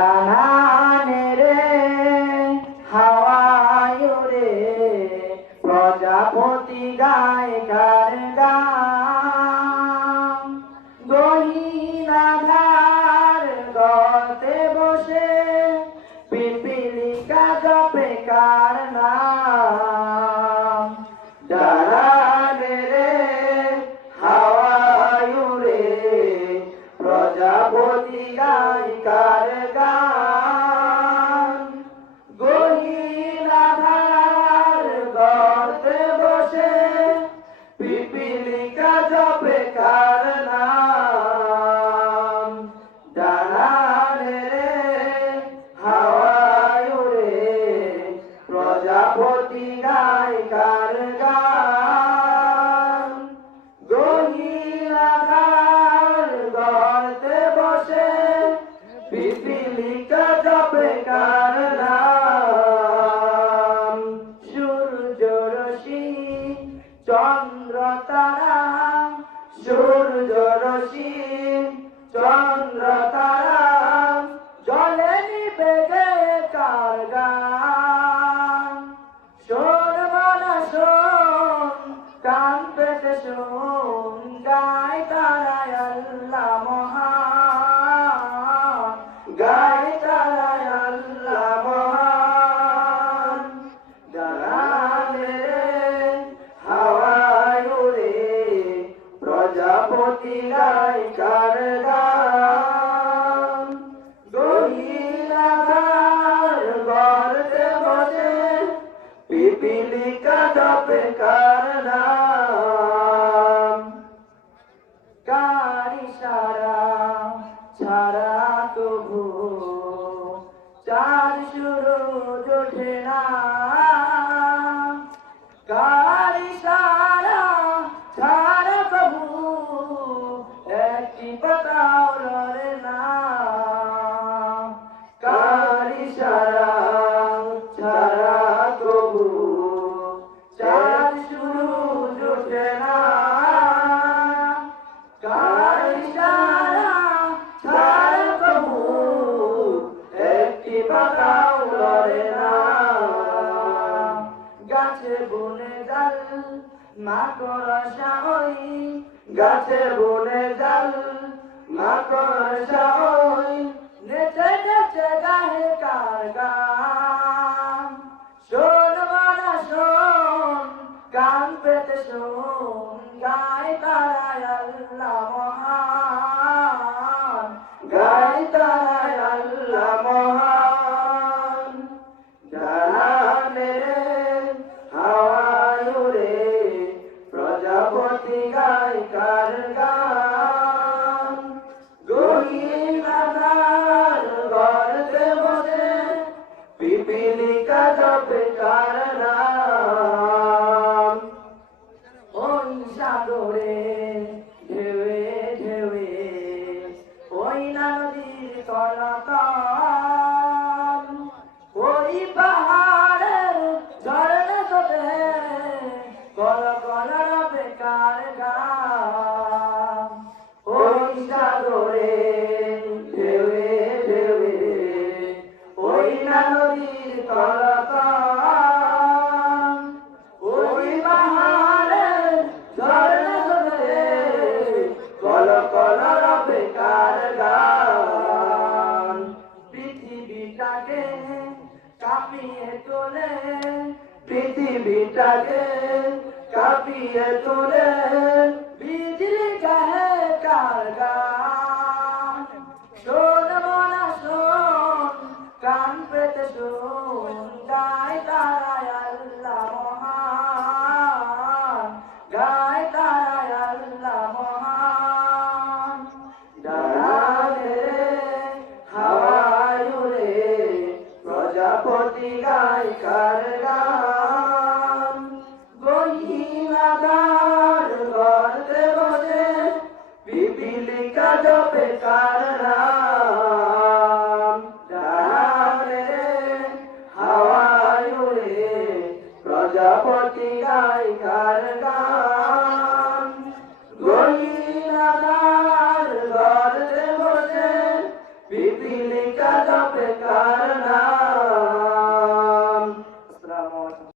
ডানানে রে হাওয়ায় রে প্রজাপতি গায় কার গান গহীন আধার গতে বসে পিপিলিকা জপে কার নাম ডানানে রে হাওয়ায় রে প্রজাপতি গায় কার গান গহীন আধার গর্তে বসে পিপিলিকা জপে কার নাম ডানানে রে হাওয়ায় রে প্রজাপতি গায় কার গান গহীন আধার গর্তে বসে পিপিলিকা জপে কার নাম সূর্য রশ্মি চন্দ্র তারা সূর্য রশ্মি চন্দ্র তারা জলে নিবে গে কার গান শোন মনা শোন কান পেতে শোন গায় তারায় আল্লাহ মহান গায় তারায় আল্লাহ মহান ডানানে রে হাওয়ায় রে প্রজাপতি গায় কার গান গহীন আধার গর্তে বসে পিপিলিকা জপে কার নাম কার ইশারা ছাড়া তবু চাঁদ সূরজ ওঠে না কার ইশারা ছাড়া তবু একটি পাতাও লড়ে না কার ইশারা ছাড়া তবু চাঁদ সূরজ ওঠে না কার ইশারা ছাড়া তবু একটি পাতাও লড়ে না গাছে বনে জাল মাকড়সা ওই গাছে বনে জাল মাকড়সা ওই নেচে নেচে গাহে কার গান শোন মানা শোন কান পেতে শোন গায় তারায় আল্লাহ মহান গায় তারায় আল্লাহ মহান ডানানে রে হাওয়ায় রে প্রজাপতি গায় কার গান গহীন আধার গর্তে বসে পিপিলিকা জপে কার নাম ওই সাগরে ঢেউয়ে ঢেউয়ে ওই নদীর কলতান ওই পাহাড়ের ঝরনা জপে কল কল রবে কার গান ওই সাগরে ঢেউয়ে ঢেউয়ে ওই নদীর কলতান ওই পাহাড়ের ঝরনা জপে কল কল রবে কার গান পৃথিবীটাকে কাঁপিয়ে তোলে পৃথিবীটাকে কাঁপিয়ে তোলে বিজলি গাহে কার গান শোন মনা শোন কান পেতে শোন গায় তারায় আল্লাহ মহান গায় তারায় আল্লাহ মহান ডানানে রে হাওয়ায় রে প্রজাপতি গায় কার গান গহীন আধার গর্তে বসে পিপিলিকা জপে কার নাম ডানানে রে হাওয়ায় রে প্রজাপতি গায় কার গান গহীন আধার গর্তে বসে পিপিলিকা